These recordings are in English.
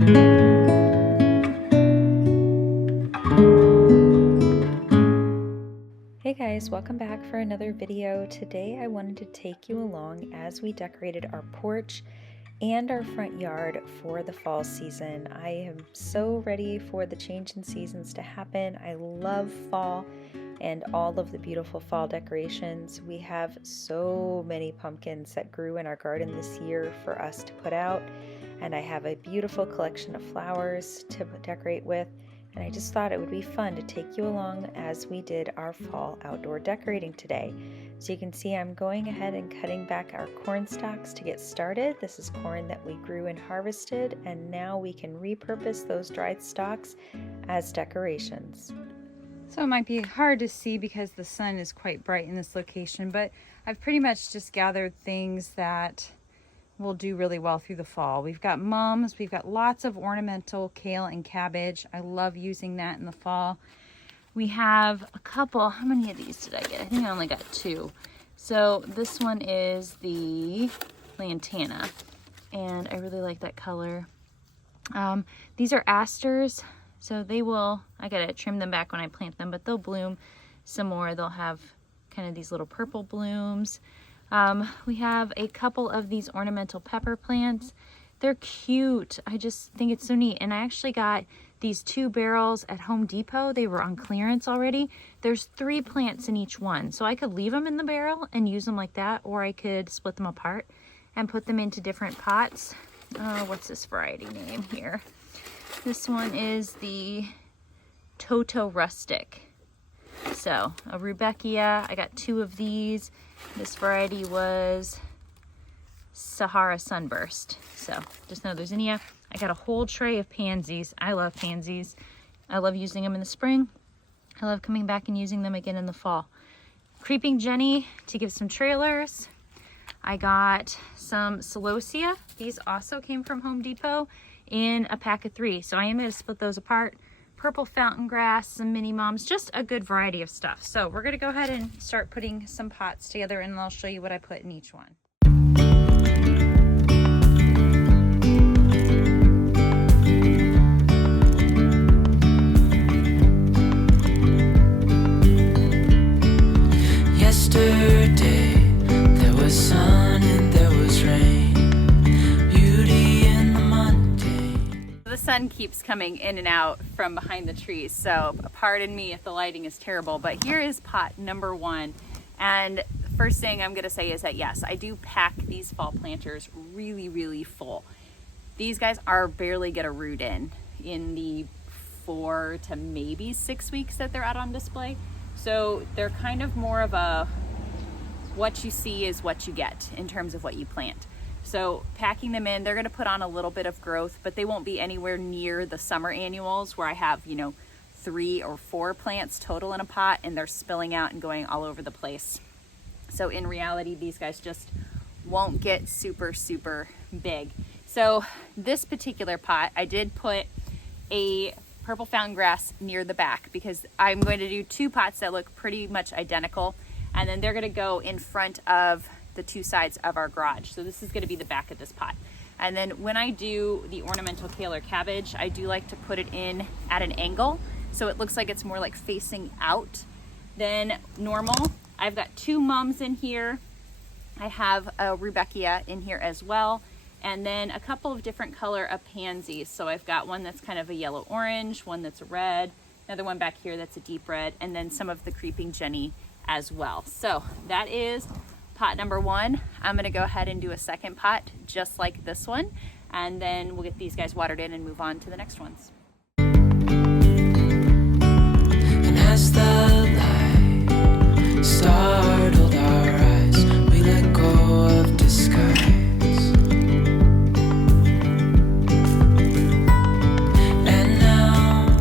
Hey guys, welcome back for another video. Today I wanted to take you along as we decorated our porch and our front yard for the fall season. I am so ready for the change in seasons to happen. I love fall and all of the beautiful fall decorations. We have so many pumpkins that grew in our garden this year for us to put out, and I have a beautiful collection of flowers to decorate with. And I just thought it would be fun to take you along as we did our fall outdoor decorating today. So you can see I'm going ahead and cutting back our corn stalks to get started. This is corn that we grew and harvested, and now we can repurpose those dried stalks as decorations. So it might be hard to see because the sun is quite bright in this location, but I've pretty much just gathered things that will do really well through the fall. We've got mums, we've got lots of ornamental kale and cabbage. I love using that in the fall. We have a couple, how many of these did I get? I think I only got 2. So this one is the lantana, and I really like that color. These are asters, so they will, I gotta trim them back when I plant them, but they'll bloom some more. They'll have kind of these little purple blooms. We have a couple of these ornamental pepper plants. They're cute. I just think it's so neat. And I actually got these 2 barrels at Home Depot. They were on clearance already. There's 3 plants in each one. So I could leave them in the barrel and use them like that, or I could split them apart and put them into different pots. What's this variety name here? This one is the Toto Rustic. So a Rudbeckia, I got 2 of these. This variety was Sahara Sunburst. So just know there's Zinnia. I got a whole tray of pansies. I love pansies. I love using them in the spring. I love coming back and using them again in the fall. Creeping Jenny to give some trailers. I got some celosia. These also came from Home Depot in a pack of 3. So I am going to split those apart. Purple fountain grass, some mini mums, just a good variety of stuff. So we're gonna go ahead and start putting some pots together, and I'll show you what I put in each one. Yesterday there was sun and there was rain, beauty in the mundane. The sun keeps coming in and out from behind the trees, so pardon me if the lighting is terrible, but here is pot number 1. And first thing I'm gonna say is that yes, I do pack these fall planters really full. These guys are barely get a root in the 4 to maybe 6 weeks that they're out on display. So they're kind of more of a what you see is what you get in terms of what you plant. So packing them in, they're gonna put on a little bit of growth, but they won't be anywhere near the summer annuals where I have, 3 or 4 plants total in a pot and they're spilling out and going all over the place. So in reality, these guys just won't get super big. So this particular pot, I did put a purple fountain grass near the back because I'm going to do 2 pots that look pretty much identical, and then they're gonna go in front of the 2 sides of our garage. So this is going to be the back of this pot. And then when I do the ornamental kale or cabbage, I do like to put it in at an angle so it looks like it's more like facing out than normal. I've got 2 mums in here. I have a Rudbeckia in here as well, and then a couple of different color of pansies. So I've got one that's kind of a yellow orange, one that's a red, another one back here that's a deep red, and then some of the Creeping Jenny as well. So that is pot number 1. I'm gonna go ahead and do a second pot just like this one, and then we'll get these guys watered in and move on to the next ones. And as the light startled our eyes, we let go of disguise. And now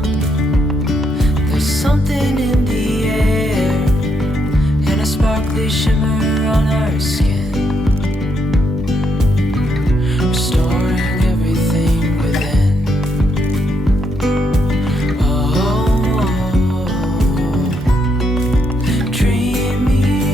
there's something in the air and a sparkly shimmer on our skin, restoring everything within. Oh, dreamy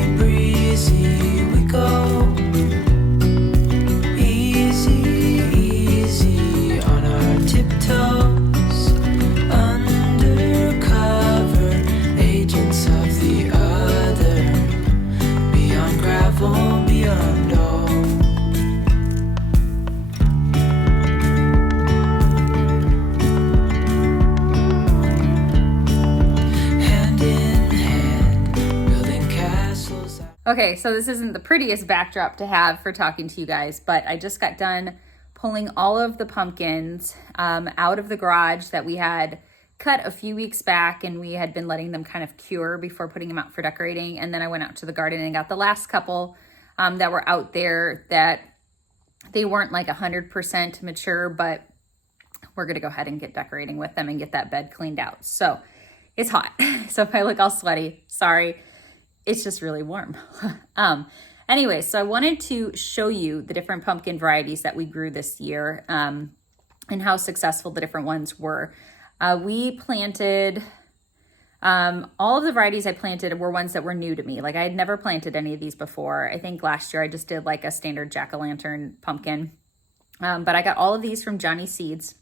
Okay, so this isn't the prettiest backdrop to have for talking to you guys, but I just got done pulling all of the pumpkins out of the garage that we had cut a few weeks back, and we had been letting them kind of cure before putting them out for decorating. And then I went out to the garden and got the last couple that were out there that they weren't like 100% mature, but we're gonna go ahead and get decorating with them and get that bed cleaned out. So it's hot. So if I look all sweaty, sorry. It's just really warm. Anyway, so I wanted to show you the different pumpkin varieties that we grew this year and how successful the different ones were. We planted, all of the varieties I planted were ones that were new to me. Like I had never planted any of these before. I think last year I just did like a standard jack-o'-lantern pumpkin. But I got all of these from Johnny Seeds,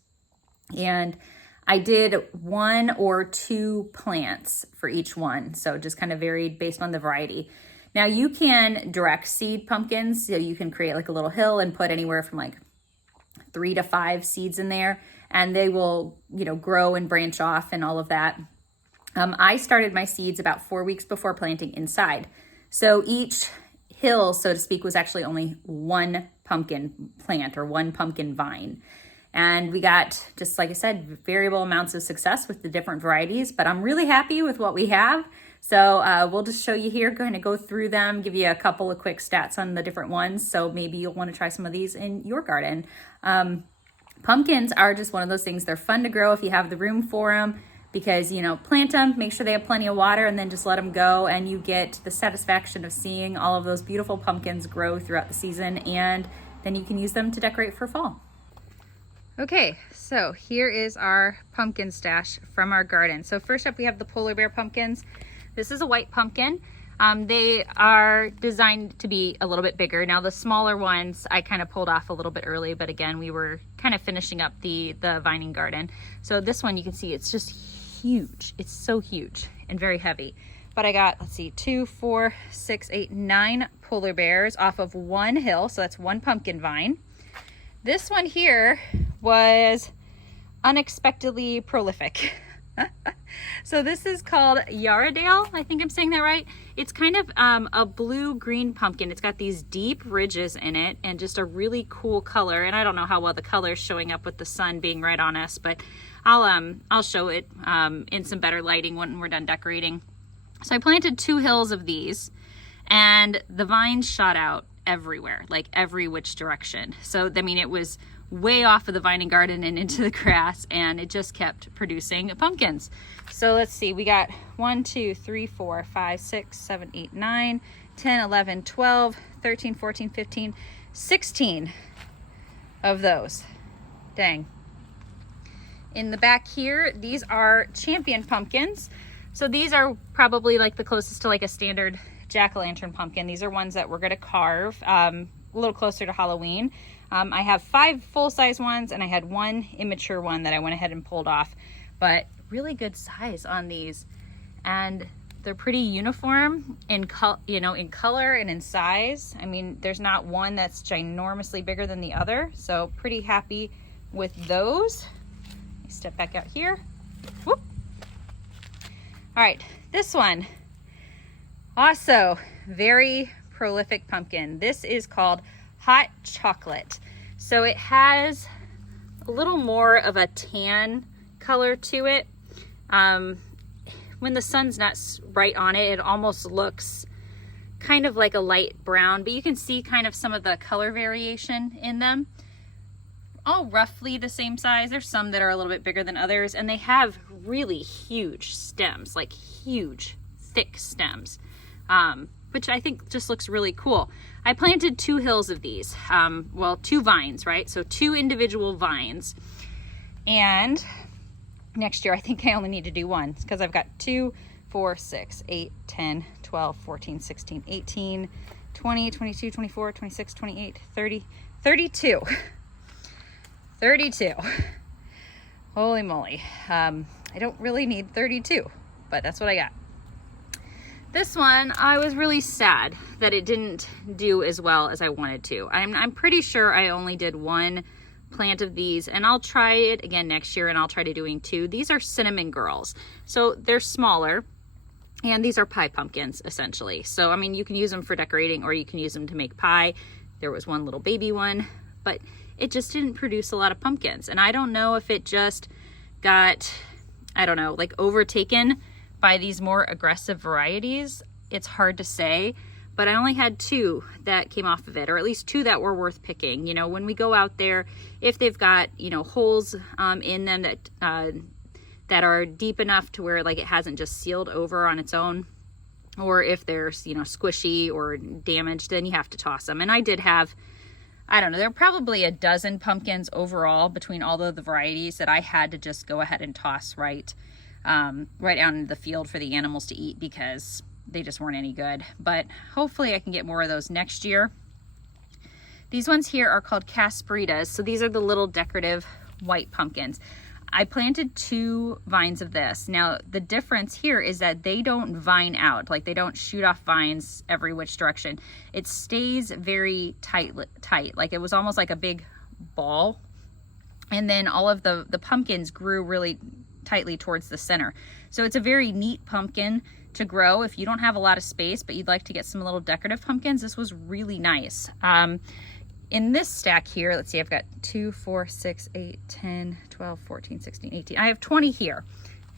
and I did 1 or 2 plants for each one. So just kind of varied based on the variety. Now you can direct seed pumpkins. So you can create like a little hill and put anywhere from like 3 to 5 seeds in there, and they will, you know, grow and branch off and all of that. I started my seeds about 4 weeks before planting inside. So each hill, so to speak, was actually only 1 pumpkin plant or 1 pumpkin vine. And we got, just like I said, variable amounts of success with the different varieties, but I'm really happy with what we have. So we'll just show you here, going to go through them, give you a couple of quick stats on the different ones. So maybe you'll want to try some of these in your garden. Pumpkins are just one of those things. They're fun to grow if you have the room for them, because, you know, plant them, make sure they have plenty of water, and then just let them go. And you get the satisfaction of seeing all of those beautiful pumpkins grow throughout the season. And then you can use them to decorate for fall. Okay, so here is our pumpkin stash from our garden. So first up we have the polar bear pumpkins. This is a white pumpkin. They are designed to be a little bit bigger. Now the smaller ones I kind of pulled off a little bit early, but again, we were kind of finishing up the vining garden. So this one, you can see it's just huge. It's so huge and very heavy. But I got, let's see, 2, 4, 6, 8, 9 polar bears off of 1 hill. So that's 1 pumpkin vine. This one here was unexpectedly prolific. So this is called Yarradale. I think I'm saying that right. It's kind of a blue-green pumpkin. It's got these deep ridges in it and just a really cool color. And I don't know how well the color is showing up with the sun being right on us, but I'll show it in some better lighting when we're done decorating. So I planted 2 hills of these, and the vines shot out everywhere, like every which direction. So I mean, it was way off of the vining garden and into the grass, and it just kept producing pumpkins. So let's see, we got 1, 2, 3, 4, 5, 6, 7, 8, 9, 10, 11, 12, 13, 14, 15, 16 of those. Dang. In the back here, these are champion pumpkins. So these are probably like the closest to like a standard jack-o'-lantern pumpkin. These are ones that we're going to carve a little closer to Halloween. I have 5 full-size ones, and I had 1 immature one that I went ahead and pulled off, but really good size on these, and they're pretty uniform in color and in size. I mean, there's not one that's ginormously bigger than the other, so pretty happy with those. Let me step back out here. Whoop. All right, this one, also very prolific pumpkin. This is called Hot Chocolate. So it has a little more of a tan color to it. When the sun's not right on it, it almost looks kind of like a light brown, but you can see kind of some of the color variation in them. All roughly the same size. There's some that are a little bit bigger than others, and they have really huge stems, like huge, thick stems, which I think just looks really cool. I planted 2 hills of these, 2 vines, right? So 2 individual vines. And next year, I think I only need to do 1, because I've got 2, 4, 6, 8, 10, 12, 14, 16, 18, 20, 22, 24, 26, 28, 30, 32. 32. Holy moly. I don't really need 32, but that's what I got. This one, I was really sad that it didn't do as well as I wanted to. I'm pretty sure I only did 1 plant of these, and I'll try it again next year, and I'll try to doing 2. These are cinnamon girls. So they're smaller, And these are pie pumpkins, essentially. So, I mean, you can use them for decorating or you can use them to make pie. There was one little baby one, but it just didn't produce a lot of pumpkins. And I don't know if it just got, I don't know, like overtaken by these more aggressive varieties. It's hard to say, but I only had 2 that came off of it, or at least 2 that were worth picking. You know, when we go out there, if they've got, you know, holes in them that are deep enough to where like it hasn't just sealed over on its own, or if there's, you know, squishy or damaged, then you have to toss them. And I did have, I don't know, there were probably a dozen pumpkins overall between all of the varieties that I had to just go ahead and toss right out into the field for the animals to eat because they just weren't any good. But hopefully I can get more of those next year. These ones here are called Casperitas. So these are the little decorative white pumpkins. I planted 2 vines of this. Now the difference here is that they don't vine out, like they don't shoot off vines every which direction. It stays very tight. Like it was almost like a big ball. And then all of the pumpkins grew really tightly towards the center. So it's a very neat pumpkin to grow if you don't have a lot of space, but you'd like to get some little decorative pumpkins. This was really nice. In this stack here, let's see, I've got 2, 4, 6, 8, 10, 12, 14, 16, 18. I have 20 here,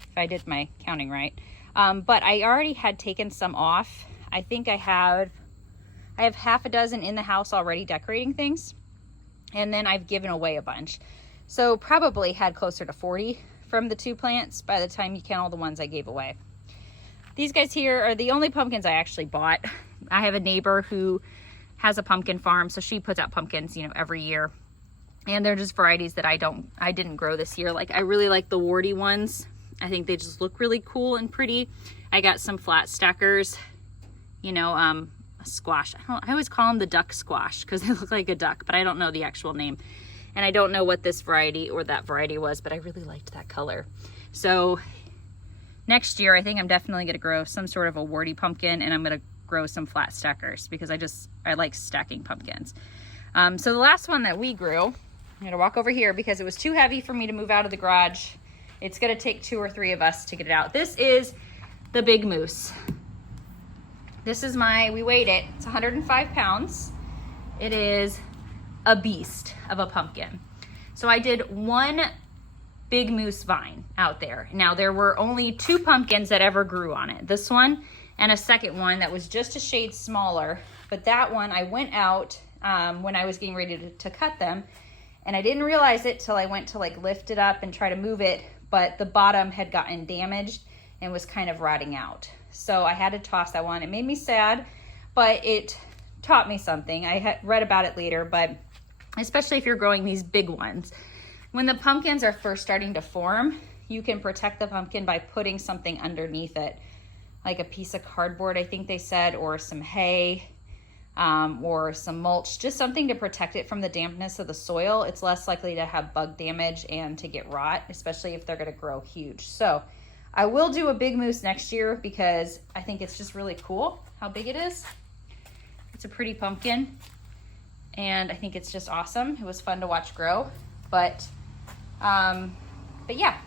if I did my counting right. But I already had taken some off. I think I have half a dozen in the house already decorating things. And then I've given away a bunch. So probably had closer to 40 from the 2 plants by the time you count all the ones I gave away. These guys here are the only pumpkins I actually bought. I have a neighbor who has a pumpkin farm, so she puts out pumpkins, you know, every year. And they're just varieties that I didn't grow this year. Like I really like the warty ones. I think they just look really cool and pretty. I got some flat stackers, you know, a squash. I always call them the duck squash because they look like a duck, but I don't know the actual name. And I don't know what this variety or that variety was, but I really liked that color. So next year, I think I'm definitely going to grow some sort of a warty pumpkin, and I'm going to grow some flat stackers because I like stacking pumpkins. So the last one that we grew, I'm going to walk over here because it was too heavy for me to move out of the garage. It's going to take 2 or 3 of us to get it out. This is the Big Moose. This is we weighed it. It's 105 pounds. It is a beast of a pumpkin. So I did 1 Big Moose vine out there. Now there were only 2 pumpkins that ever grew on it. This one and a second one that was just a shade smaller. But that one I went out when I was getting ready to cut them, and I didn't realize it till I went to like lift it up and try to move it, but the bottom had gotten damaged and was kind of rotting out. So I had to toss that one. It made me sad, but it taught me something. I had read about it later, but especially if you're growing these big ones, when the pumpkins are first starting to form, you can protect the pumpkin by putting something underneath it, like a piece of cardboard, I think they said, or some hay, or some mulch, just something to protect it from the dampness of the soil. It's less likely to have bug damage and to get rot, especially if they're going to grow huge. So I will do a Big Moose next year because I think it's just really cool how big it is. It's a pretty pumpkin, and I think it's just awesome. It was fun to watch grow, but yeah,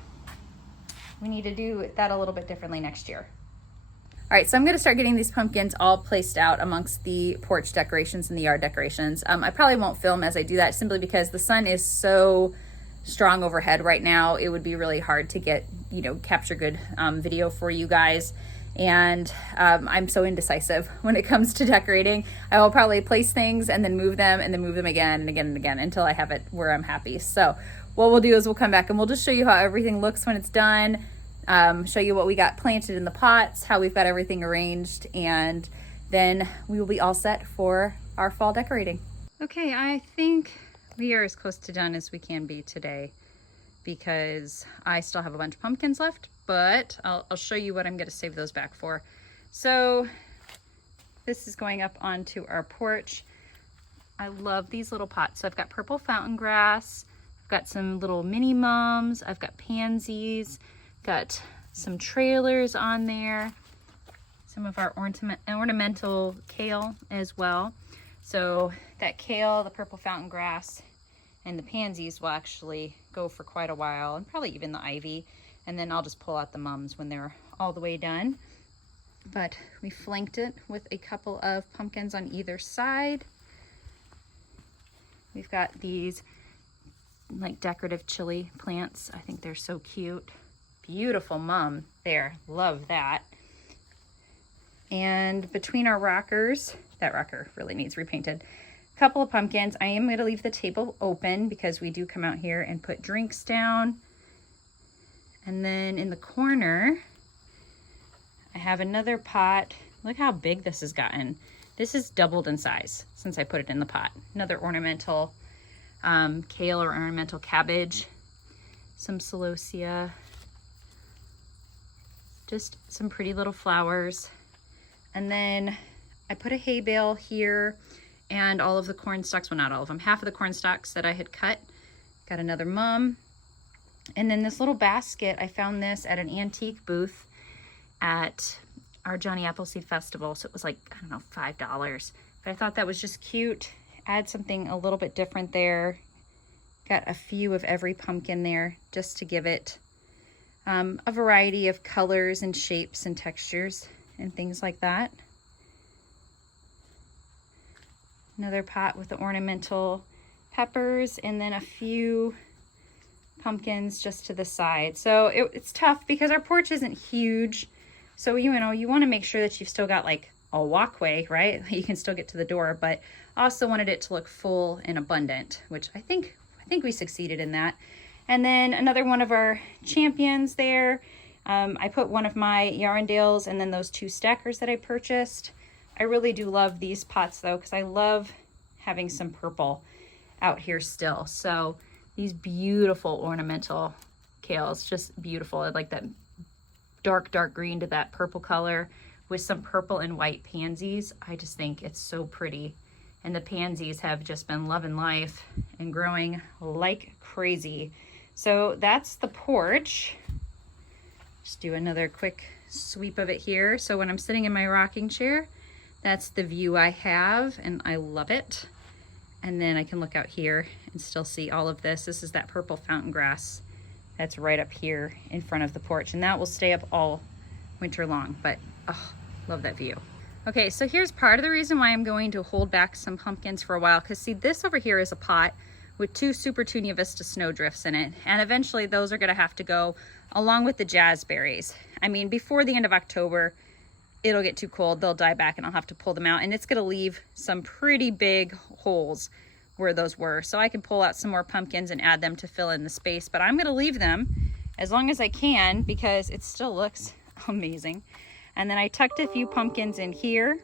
we need to do that a little bit differently next year. All right, so I'm gonna start getting these pumpkins all placed out amongst the porch decorations and the yard decorations. I probably won't film as I do that simply because the sun is so strong overhead right now. It would be really hard to get, capture good video for you guys. And I'm so indecisive when it comes to decorating. I will probably place things and then move them and then move them again and again and again until I have it where I'm happy. So what we'll do is we'll come back and we'll just show you how everything looks when it's done. Show you what we got planted in the pots, how we've got everything arranged, and then we will be all set for our fall decorating. Okay, I think we are as close to done as we can be today because I still have a bunch of pumpkins left, but I'll show you what I'm going to save those back for. So this is going up onto our porch. I love these little pots. So I've got purple fountain grass, I've got some little mini mums, I've got pansies, got some trailers on there, some of our ornamental kale as well. So that kale, the purple fountain grass, and the pansies will actually go for quite a while, and probably even the ivy. And then I'll just pull out the mums when they're all the way done. but we flanked it with a couple of pumpkins on either side. We've got these like decorative chili plants. I think they're so cute. Beautiful mum there, love that. And between our rockers, that rocker really needs repainted. A couple of pumpkins. I am going to leave the table open because we do come out here and put drinks down. And then in the corner, I have another pot. Look how big this has gotten. This has doubled in size since I put it in the pot. Another ornamental kale or ornamental cabbage, some celosia, just some pretty little flowers. And then I put a hay bale here and all of the corn stalks, well, not all of them, half of the corn stalks that I had cut. Got another mum. And then this little basket, I found this at an antique booth at our Johnny Appleseed Festival. So it was like, I don't know, $5. But I thought that was just cute. Add something a little bit different there. Got a few of every pumpkin there just to give it a variety of colors and shapes and textures and things like that. Another pot with the ornamental peppers and then a few pumpkins just to the side. So it's tough because our porch isn't huge. So, you know, you want to make sure that you've still got like a walkway, right? You can still get to the door, but also wanted it to look full and abundant, which I think we succeeded in that. And then another one of our champions there. I put one of my Yarndales and then those two stackers that I purchased. I really do love these pots though, because I love having some purple out here still. So these beautiful ornamental kales, just beautiful. I like that dark green to that purple color with some purple and white pansies. I just think it's so pretty. And the pansies have just been loving life and growing like crazy. So that's the porch. Just do another quick sweep of it here. So when I'm sitting in my rocking chair, that's the view I have and I love it. And then I can look out here and still see all of this. This is that purple fountain grass that's right up here in front of the porch, and that will stay up all winter long, but oh, love that view. Okay, so here's part of the reason why I'm going to hold back some pumpkins for a while, because see, this over here is a pot with 2 Super Tunia Vista snowdrifts in it, and eventually those are gonna have to go along with the jazzberries. I mean, before the end of October, it'll get too cold, they'll die back and I'll have to pull them out, and it's gonna leave some pretty big holes where those were. So I can pull out some more pumpkins and add them to fill in the space, but I'm gonna leave them as long as I can because it still looks amazing. And then I tucked a few pumpkins in here.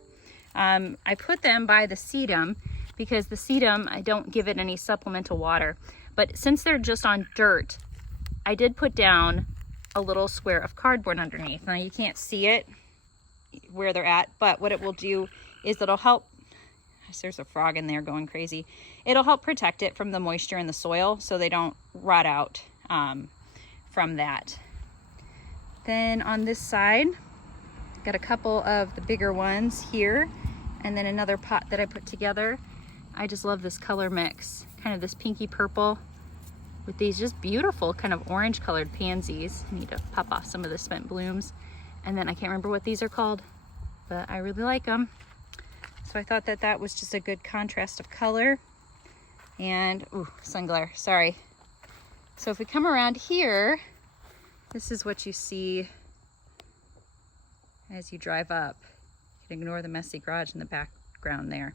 I put them by the sedum because the sedum, I don't give it any supplemental water, but since they're just on dirt, I did put down a little square of cardboard underneath. Now you can't see it where they're at, but what it will do is it'll help. There's a frog in there going crazy. It'll help protect it from the moisture in the soil so they don't rot out from that. Then on this side, got a couple of the bigger ones here and then another pot that I put together. I just love this color mix, kind of this pinky purple with these just beautiful kind of orange colored pansies. I need to pop off some of the spent blooms. And then I can't remember what these are called, but I really like them. So I thought that that was just a good contrast of color. And, ooh, sun glare, sorry. So if we come around here, this is what you see as you drive up. You can ignore the messy garage in the background there.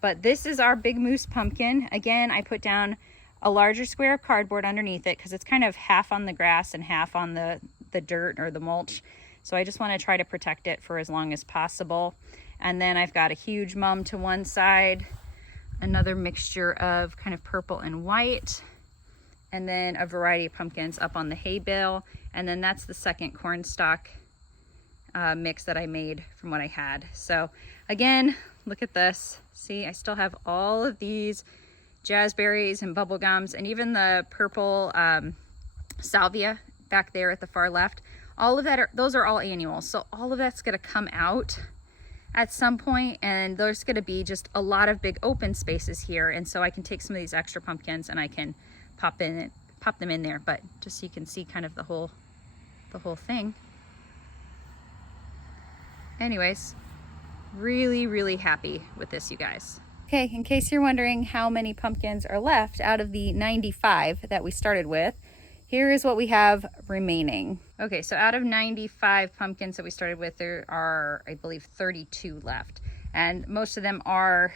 But this is our big moose pumpkin. Again, I put down a larger square of cardboard underneath it because it's kind of half on the grass and half on the dirt or the mulch. So I just want to try to protect it for as long as possible. And then I've got a huge mum to one side, another mixture of kind of purple and white, and then a variety of pumpkins up on the hay bale. And then that's the second corn stalk mix that I made from what I had. So again, look at this. See, I still have all of these jazzberries and bubble gums and even the purple salvia back there at the far left. All of that, those are all annuals. So all of that's gonna come out at some point, and there's going to be just a lot of big open spaces here, and so I can take some of these extra pumpkins and I can pop them in there, but just so you can see kind of the whole thing. anyways, really happy with this, you guys. Okay, in case you're wondering how many pumpkins are left out of the 95 that we started with, here is what we have remaining. Okay, so out of 95 pumpkins that we started with, there are, I believe, 32 left. And most of them are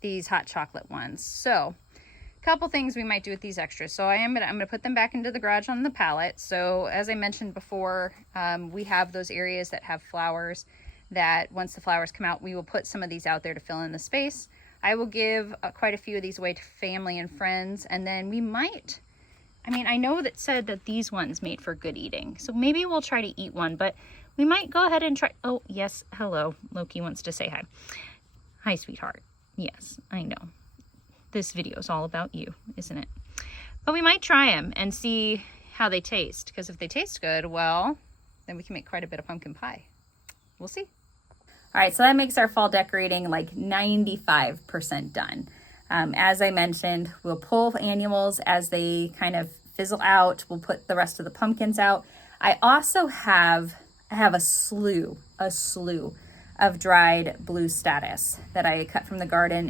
these hot chocolate ones. So a couple things we might do with these extras. So I'm gonna put them back into the garage on the pallet. So as I mentioned before, we have those areas that have flowers that once the flowers come out, we will put some of these out there to fill in the space. I will give quite a few of these away to family and friends, and then we might, I know that said that these ones made for good eating, so maybe we'll try to eat one, but we might go ahead and try. Oh yes, hello, Loki wants to say hi. Hi, sweetheart. Yes, I know. This video is all about you, isn't it? But we might try them and see how they taste, because if they taste good, well, then we can make quite a bit of pumpkin pie. We'll see. All right, so that makes our fall decorating like 95% done. As I mentioned, we'll pull annuals as they kind of fizzle out. We'll put the rest of the pumpkins out. I also have a slew of dried blue statice that I cut from the garden.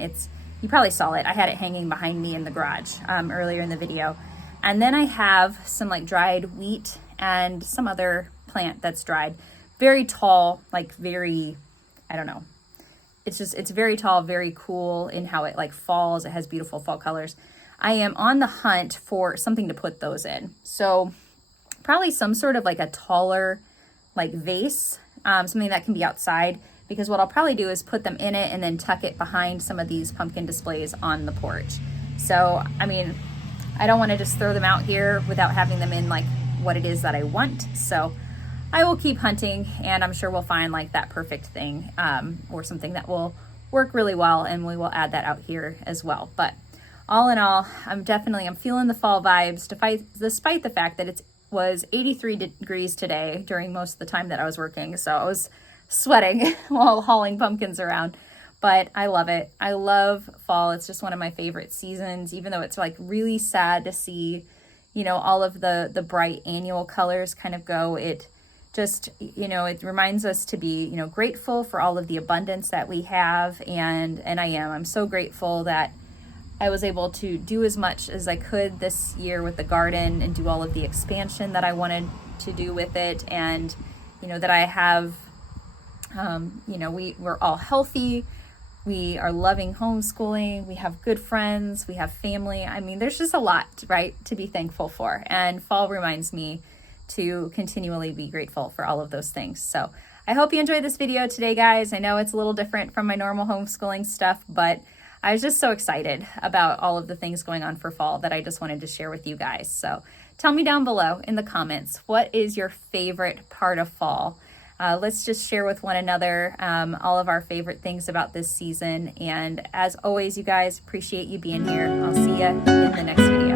You probably saw it. I had it hanging behind me in the garage earlier in the video. And then I have some like dried wheat and some other plant that's dried. Very tall, like very, I don't know. It's very tall, very cool in how it like falls. It has beautiful fall colors. I am on the hunt for something to put those in. So probably some sort of like a taller like vase, something that can be outside, because what I'll probably do is put them in it and then tuck it behind some of these pumpkin displays on the porch. So, I don't want to just throw them out here without having them in like what it is that I want. So I will keep hunting, and I'm sure we'll find like that perfect thing, or something that will work really well, and we will add that out here as well. But all in all, I'm feeling the fall vibes, despite the fact that it was 83 degrees today during most of the time that I was working. So I was sweating while hauling pumpkins around, but I love it. I love fall. It's just one of my favorite seasons, even though it's like really sad to see, all of the bright annual colors kind of go. It just, it reminds us to be, grateful for all of the abundance that we have. And I'm so grateful that I was able to do as much as I could this year with the garden and do all of the expansion that I wanted to do with it. And, that I have, we're all healthy. We are loving homeschooling. We have good friends. We have family. There's just a lot, right, to be thankful for. And fall reminds me to continually be grateful for all of those things. So I hope you enjoyed this video today, guys. I know it's a little different from my normal homeschooling stuff, but I was just so excited about all of the things going on for fall that I just wanted to share with you guys. So tell me down below in the comments, what is your favorite part of fall? Let's just share with one another all of our favorite things about this season. And as always, you guys, appreciate you being here. I'll see you in the next video.